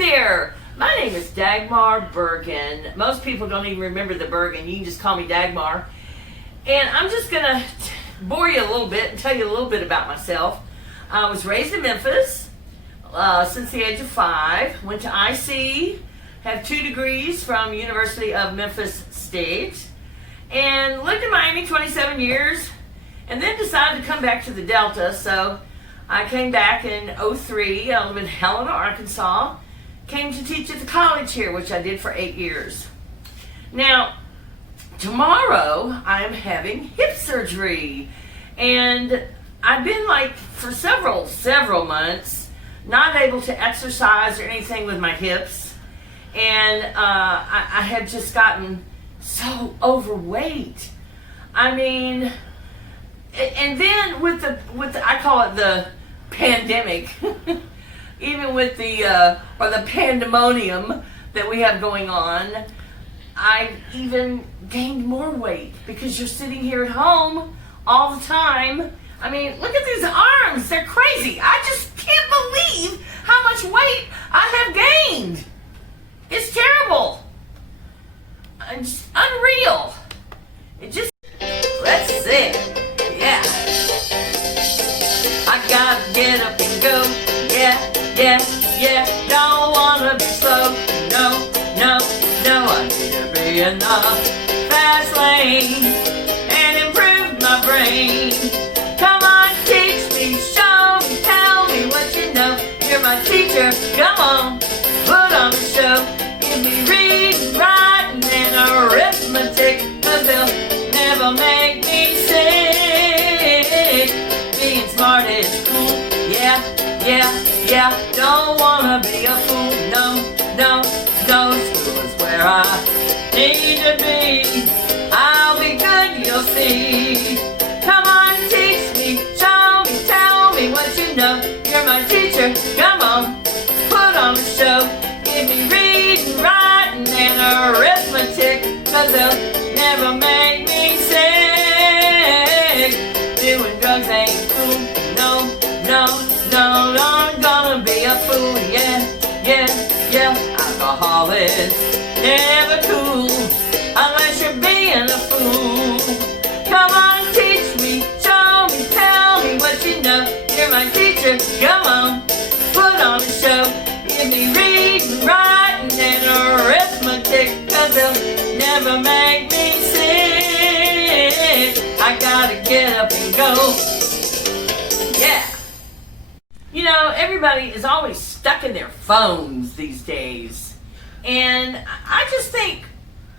there! My name is Dagmar Bergen. Most people don't even remember the Bergen. You can just call me Dagmar. And I'm just going to bore you a little bit and tell you a little bit about myself. I was raised in Memphis since the age of 5. Went to IC, have 2 degrees from University of Memphis State, and lived in Miami 27 years, and then decided to come back to the Delta. So I came back in 03. I live in Helena, Arkansas. Came to teach at the college here, which I did for 8 years. Now, tomorrow I am having hip surgery, and I've been for several months not able to exercise or anything with my hips, and I have just gotten so overweight. I mean, and then with the I call it the pandemic. Even with the pandemonium that we have going on, I've even gained more weight because you're sitting here at home all the time. I mean, look at these arms. They're crazy. I just can't believe how much weight I have gained. It's terrible. It's unreal. Let's see. Yeah. I gotta get up and go. Yeah, don't wanna be slow. No, I need to be in the fast lane and improve my brain. Come on, teach me, show me, tell me what you know. You're my teacher, come on, put on the show. Give me reading, writing, and arithmetic, 'cause they'll never make me sick. Being smart is cool, yeah, don't wanna be a fool, no, school is where I need to be. I'll be good, you'll see. Come on, teach me, show me, tell me what you know. You're my teacher, come on, put on the show. Give me reading, writing, and arithmetic, 'cause they'll never make me sick. Doing drugs ain't cool, no, I'm gonna be a fool, yeah. Alcohol is never cool unless you're being a fool. Come on, teach me, show me, tell me what you know. You're my teacher, come on, put on the show. Give me reading, writing, and arithmetic, 'cause they'll never make me sick. I gotta get up and go, yeah. You know, everybody is always stuck in their phones these days. And I just think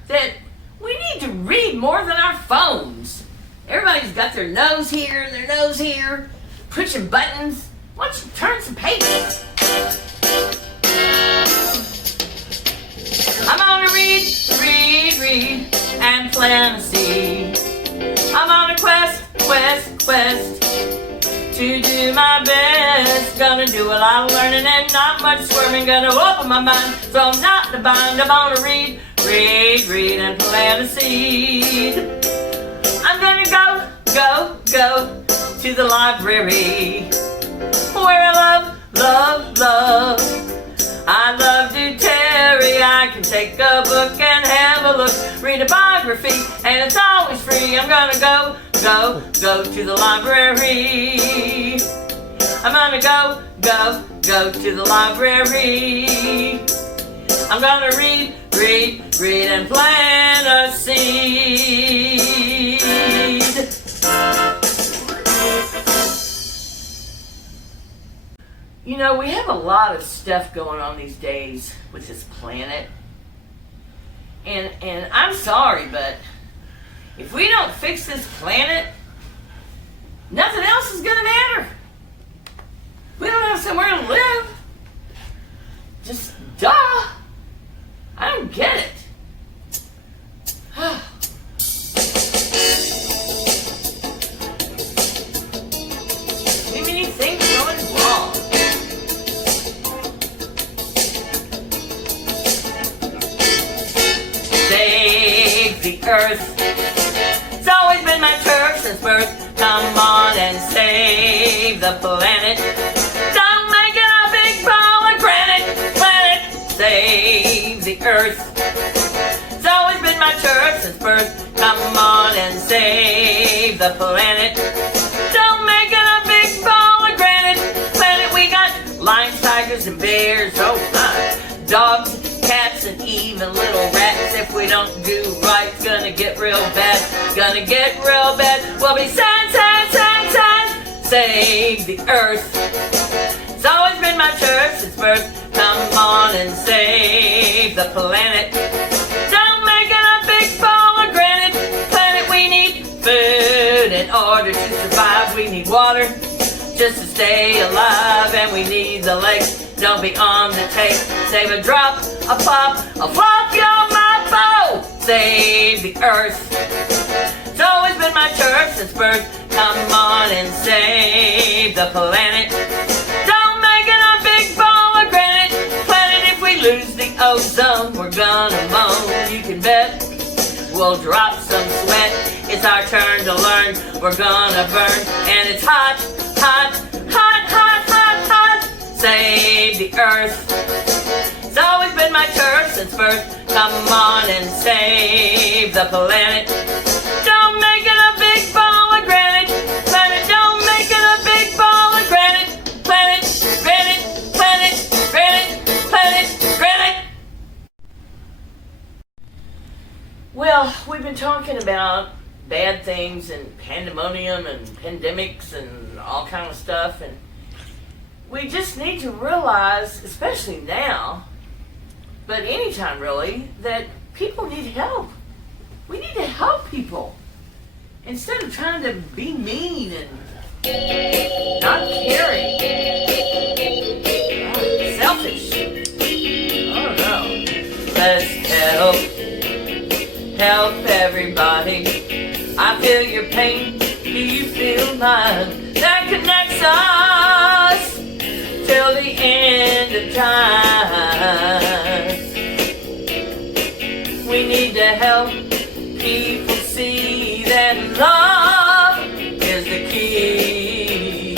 that we need to read more than our phones. Everybody's got their nose here and their nose here, pushing buttons. Why don't you turn some pages? I'm gonna read, and plant a seed. I'm on a quest to do my best. Gonna do a lot of learning and not much swerving. Gonna open my mind so I'm not in a bind. I'm gonna read, and plant a seed. I'm gonna go to the library where I love. I love to tarry. I can take a book and have a look, read a biography, and it's always free. I'm gonna go to the library. I'm gonna go to the library. I'm gonna read, and plant a seed. You know, we have a lot of stuff going on these days with this planet. And I'm sorry, but if we don't fix this planet, nothing else is gonna matter. We don't have somewhere to live. Just duh. I don't get it. Too many things going wrong. Save the earth. It's always been my turf since birth. Come on and save the planet. Don't make it a big pile of granite. the earth. It's always been my church since birth. Come on and save the planet. Don't make it a big ball of granite. Planet, we got lions, tigers, and bears. Oh my. Dogs, cats, and even little rats. If we don't do right, it's gonna get real bad. Gonna get real bad. We'll be sad, sad, sad, sad. Save the earth. It's always been my church since birth. Come on and save the planet. Don't make it a big ball of granite. Planet, we need food in order to survive. We need water just to stay alive. And we need the lakes. Don't be on the take. Save a drop, a pop, a flop, yo, my bow. Save the earth. It's always been my church since birth. Come on and save the planet. Don't make it a big ball of granite. Planet, if we lose the ozone, we're gonna moan. You can bet we'll drop some sweat. It's our turn to learn. We're gonna burn. And it's hot, hot, hot, hot, hot, hot. Save the earth. It's always been my church since birth. Come on and save the planet. Don't make it a big ball of granite. Planet, don't make it a big ball of granite. Planet, granite, planet, granite, planet, granite. Well, we've been talking about bad things and pandemonium and pandemics and all kind of stuff, and we just need to realize, especially now, but anytime really, that people need help. We need to help people instead of trying to be mean and not caring. Selfish. I don't know. Let's help everybody. I feel your pain. Do you feel mine? That connects us till the end of time. We need to help people see that love is the key.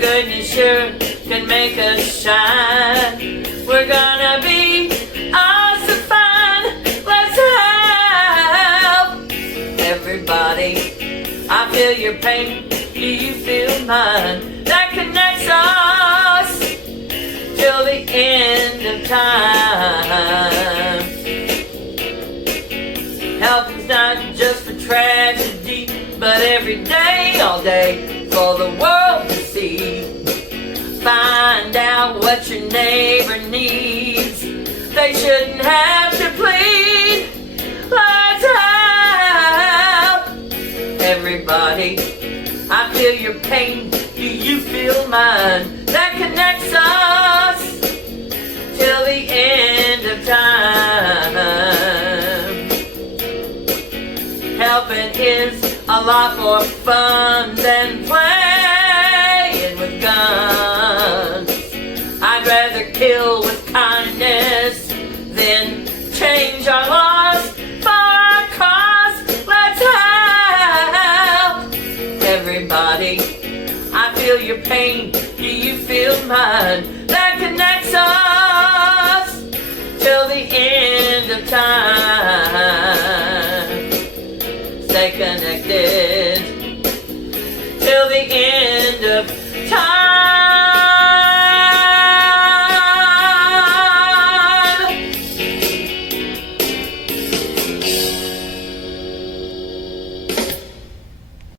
Goodness sure can make us shine. We're gonna be awesome fine. Let's help everybody. I feel your pain. Do you feel mine? That connects us till the end of time. Help is not just a tragedy, but every day, all day, for the world to see. Find out what your neighbor needs. They shouldn't have to plead. Let's help everybody. I feel your pain. Do you feel mine? That connects us till the end of time. Helping is a lot more fun than playing with guns. I'd rather kill with kindness than change our laws for our cause. Let's help everybody. I feel your pain. Do you feel mine? That connects us till the end of time.